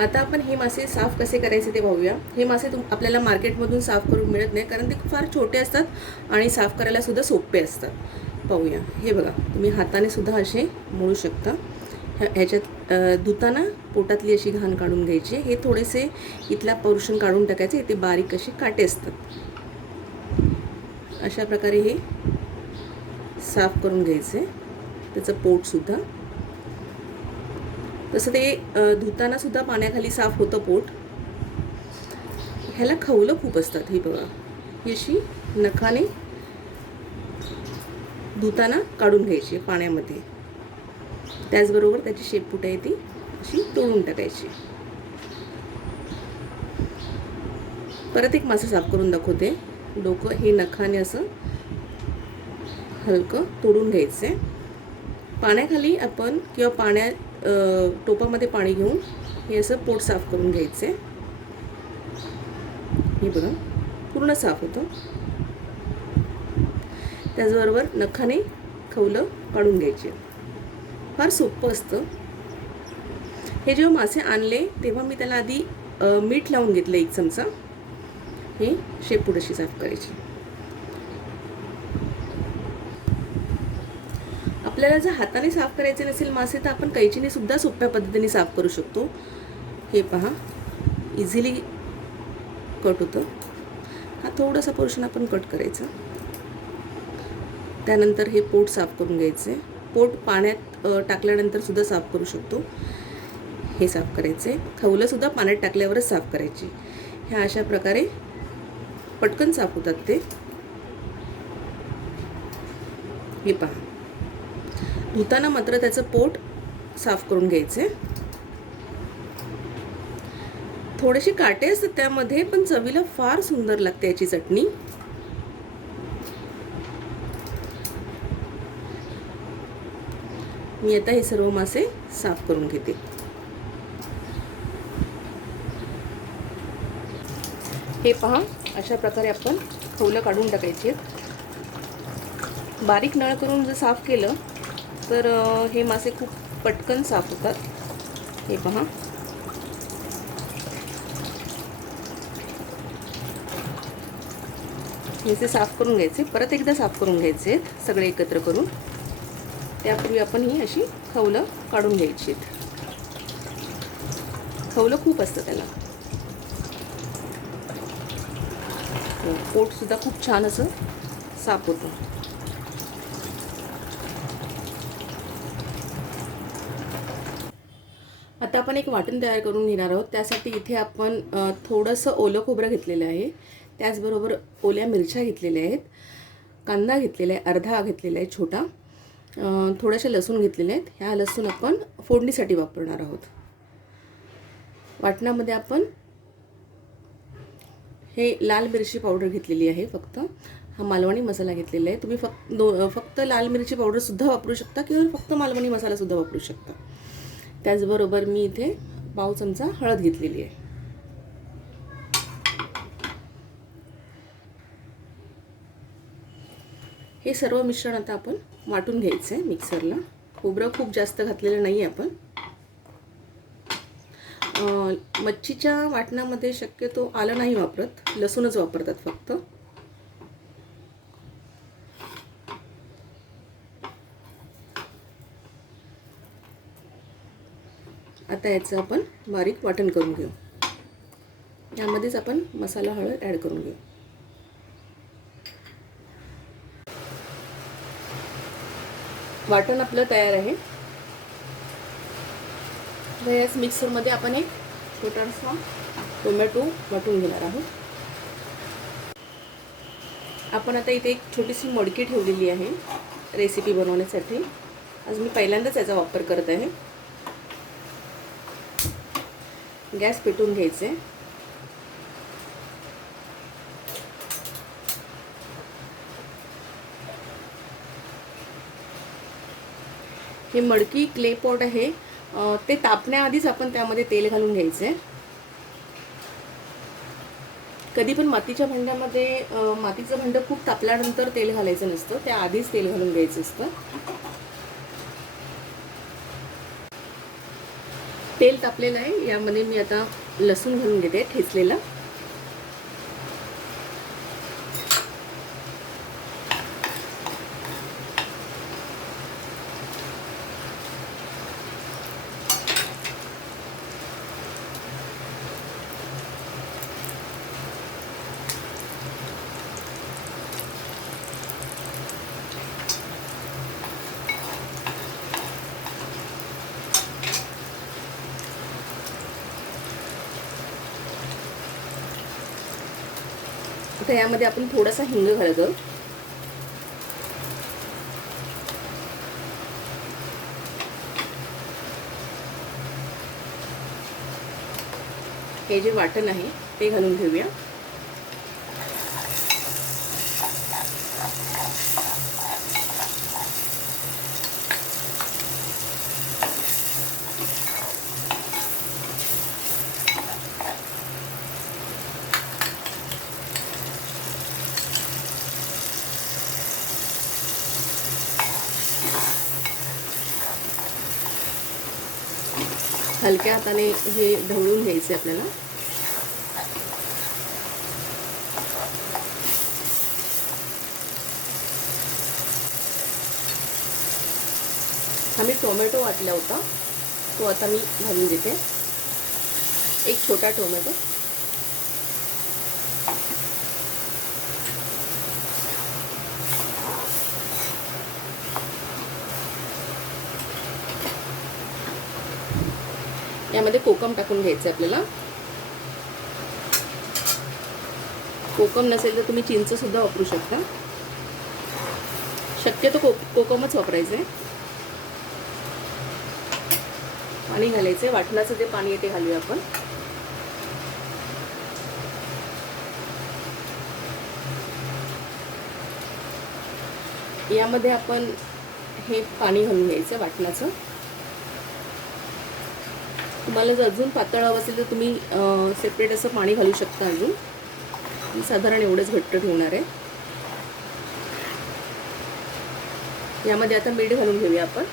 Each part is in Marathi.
आता आपण हे मासे साफ कसे करायचे ते पाहूया. हे मासे आपल्याला मार्केटमधून साफ करून मिळत नाही, कारण ते फार छोटे असतात आणि साफ करायला सुद्धा सोपे असतात. पाहूया. हे बघा, तुम्ही हाताने सुद्धा असे मळू शकता. ह्याच्यात धुताना पोटातली अशी घाण काढून घ्यायची. हे थोडेसे इथला पोर्शन काढून टाकायचे. इथे बारीक असे काटे असतात. अशा प्रकारे हे साफ करून घ्यायचे, त्याचं पोटसुद्धा. तसं ते धुताना सुद्धा पाण्याखाली साफ होतं पोट. ह्याला खवलं खूप असतात. ही बघा, ही अशी नखाने धुताना काढून घ्यायची पाण्यामध्ये. त्याचबरोबर त्याची शेपूट आहे ती अशी तोडून टाकायची. परत एक मासे साफ करून दाखवते. डोकं हे नखाने असं हलकं तोडून घ्यायचे. पाण्याखाली आपण किंवा टोपामध्ये पाणी घेऊन हे असं पोट साफ करून घ्यायचे. हे बघा, पूर्ण साफ होतं. त्याचबरोबर नखाने खवलं काढून घ्यायचे. फार सोपं असतं. हे जेव्हा मासे आणले तेव्हा मी त्याला आधी मीठ लावून घेतलं 1 चमचा. हे शेपूट अशी साफ करायची. आपल्याला जर हाताने साफ करायचे नसेल मासे, तर आपण कैचीने सुद्धा सोप्या पद्धतीने साफ करू शकतो. हे पहा, इझिली कट होतं. हा थोडासा पोर्शन आपण कट करायचा. त्यानंतर हे पोट साफ करून घ्यायचे. पोट पाण्यात टाकल्यानंतर सुद्धा साफ करू शकतो. हे साफ करायचे. खवलं सुद्धा पाण्यात टाकल्यावरच साफ करायची. ह्या अशा प्रकारे पटकन साफ होतात ते. हे पहा, धुताना मात्र त्याचं पोट साफ करून घ्यायचे. थोडेसे काटे असतात त्यामध्ये, पण चवीला फार सुंदर लागते याची चटणी. मी आता हे सर्व मासे साफ करून घेते. हे पहा, अशा प्रकारे आपण खवलं काढून टाकायची. बारीक नळ करून जर साफ केलं तर हे मासे खूप पटकन साफ होतात. हे पहा, हे साफ करून घ्यायचे. परत एकदा साफ करून घ्यायचे सगळे एकत्र करून. त्यापूर्वी आपण ही अशी खवलं काढून घ्यायची. खवलं खूप असतं त्याला. पोट सुद्धा खूप छान असं साफ होतं. आता आपण एक वाटण तयार करून घेणार आहोत. त्यासाठी इथे आपण थोडंसं ओलं खोबरं घेतलेलं आहे. त्याचबरोबर ओल्या मिरच्या घेतलेल्या आहेत. कांदा घेतलेला आहे, अर्धा घेतलेला आहे छोटा. थोडेसे लसूण घेतलेले आहेत. ह्या लसूण आपण फोडणीसाठी वापरणार आहोत. वाटणामध्ये आपण हे लाल मिरची पावडर घेतलेली आहे. फक्त हा मालवणी मसाला घेतलेला आहे. तुम्ही फक्त लाल मिरची पावडरसुद्धा वापरू शकता किंवा फक्त मालवणी मसालासुद्धा वापरू शकता. त्याचबरोबर मी इथे पाव चमचा हळद घेतलेली आहे. हे सर्व मिश्रण आता आपण वाटून घ्यायचं आहे मिक्सरला. खोबरं खूप जास्त घातलेलं नाही आहे आपण. मच्छीच्या वाटणामध्ये शक्यतो आलं नाही वापरत, लसूणच वापरतात फक्त. आता याचं आपण बारीक वाटण करून घेऊ. यामध्येच आपण मसाला हळद ॲड करून घेऊ. वाटण आपलं तयार आहे. तर याच मिक्सरमध्ये आपण एक छोटासा टोमॅटो वाटून घेणार आहोत. आपण आता इथे एक छोटीशी मडकी ठेवलेली आहे रेसिपी बनवण्यासाठी. आज मी पहिल्यांदाच याचा वापर करत आहे. गॅस पेटवून घ्यायचे. हे मडकी क्ले पॉट आहे. ते तापण्याआधीच आपण त्यामध्ये तेल घालून घ्यायचे. कधी पण मातीच्या भांड्यामध्ये मातीचं भांडं खूप तापल्यानंतर तेल घालायचं नसतं, त्या आधीच तेल घालून घ्यायचं असतं. तेल तापलेलं आहे, यामध्ये मी आता लसूण घालून घेते ठेचलेला. आता यामध्ये आपण थोडासा हिंग घालतो. हे जे वाटण आहे ते घालून घेऊया. हलक्या हाताने हे ढवळून घ्यायचे आपल्याला. आम्ही टोमॅटो वाटला होता, तो आता मी घालून देते. एक छोटा टोमॅटो. यामध्ये कोकम टाकून घ्यायचं आपल्याला. कोकम नसेल तर तुम्ही चिंच सुद्धा वापरू शकता. शक्यतो कोकमच वापरायचं आहे. पाणी घालायचं आहे. वाटणाचं जे पाणी आहे ते घालूया आपण. यामध्ये आपण हे पाणी घालून घ्यायचं वाटणाचं. तुम्हाला जर अजून पातळ हवं असेल तर तुम्ही सेपरेट असं पाणी घालू शकता. अजून साधारण एवढंच घट्ट ठेवणार आहे. यामध्ये आता मीठ घालून घेऊया आपण.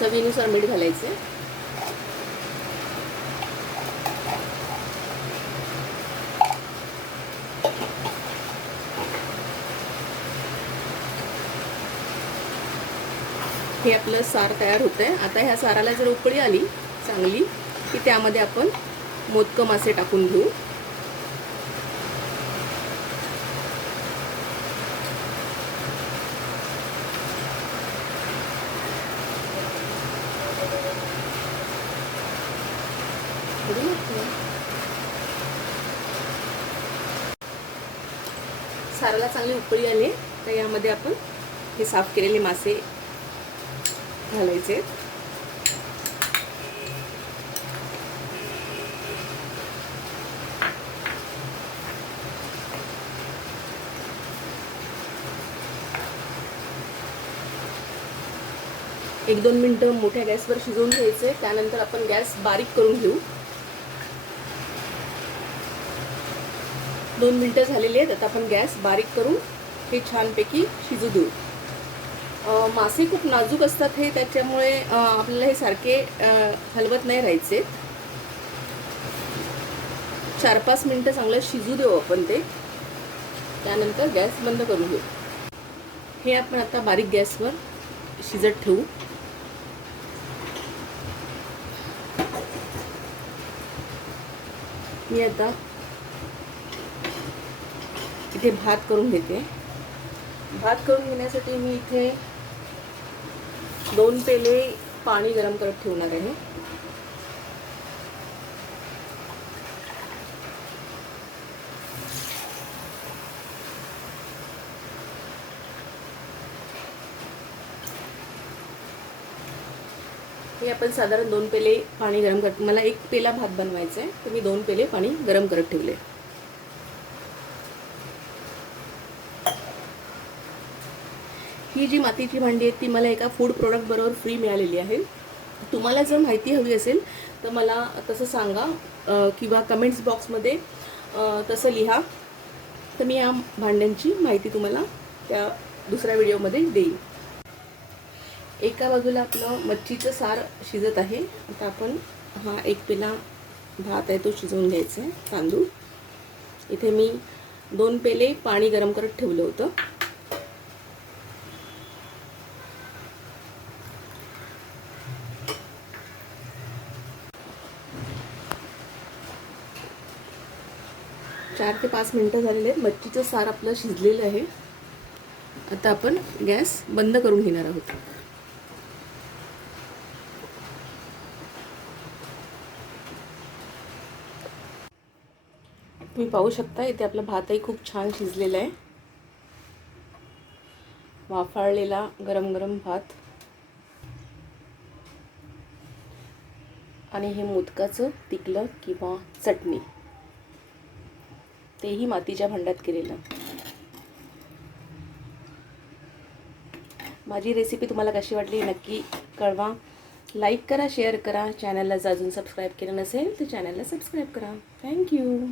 चवीनुसार मीठ घालायचे. हे आपलं सार तयार होतं आहे. आता ह्या साराला जर उकळी आली चांगली की त्यामध्ये आपण मोदकं मासे टाकून घेऊ. साराला चांगली उकळी आली तर यामध्ये आपण हे साफ केलेले मासे घालायचे. एक दोन मिनिटं मोठ्या गॅसवर शिजवून घ्यायचे. त्यानंतर आपण गॅस बारीक करून घेऊ. 2 मिनिटं झालेली आहेत. आता आपण गॅस बारीक करून हे छानपैकी शिजू देऊ. मासे खूप नाजूक असतात हे, त्याच्यामुळे आपल्याला हे सारखे हलवत नाही राहायचे. 4-5 मिनिटं चांगलं शिजू देऊ आपण ते. त्यानंतर गॅस बंद करून घेऊ. हे आपण आता बारीक गॅसवर शिजत ठेवू. मी आता इथे भात करून घेते. भात करून घेण्यासाठी मी इथे 2 पेले पाणी गरम करत ठेवणार आहे. हे आपण साधारण 2 पेले पाणी गरम करत. मला 1 पेला भात बनवायचा आहे तर मी 2 पेले पाणी गरम करत ठेवले. ही जी मातीची भांडी आहेत ती मला एका फूड प्रोडक्ट बरोबर फ्री मिळालेली आहे. तुम्हाला जर माहिती हवी असेल तर मला तसं सांगा किंवा कमेंट्स बॉक्समध्ये तसं लिहा. तर मी या भांड्यांची माहिती तुम्हाला त्या दुसऱ्या व्हिडिओमध्ये देईन. एका बाजूला आपलं मच्छीचं सार शिजत आहे. आता आपण हा एक पेला भात आहे तो शिजवून घ्यायचा आहे, तांदूळ. इथे मी 2 पेले पाणी गरम करत ठेवलं होतं. चार ते 5 मिनटं झालेले आहेत. मच्छीचं सार आपलं शिजलेलं आहे. आता आपण गॅस बंद करून घेणार आहोत. तुम्ही पाहू शकता इथे आपला भातही खूप छान शिजलेला आहे. वाफाळलेला गरम गरम भात आणि हे मोदकाचं पिकलं किंवा चटणी, तेही मातीच्या भांड्यात केलेलं. माझी रेसिपी तुम्हाला कशी वाटली नक्की कळवा. लाईक करा, शेअर करा. चॅनलला अजून सबस्क्राईब केलं नसेल तर चॅनलला सबस्क्राईब करा. थँक्यू.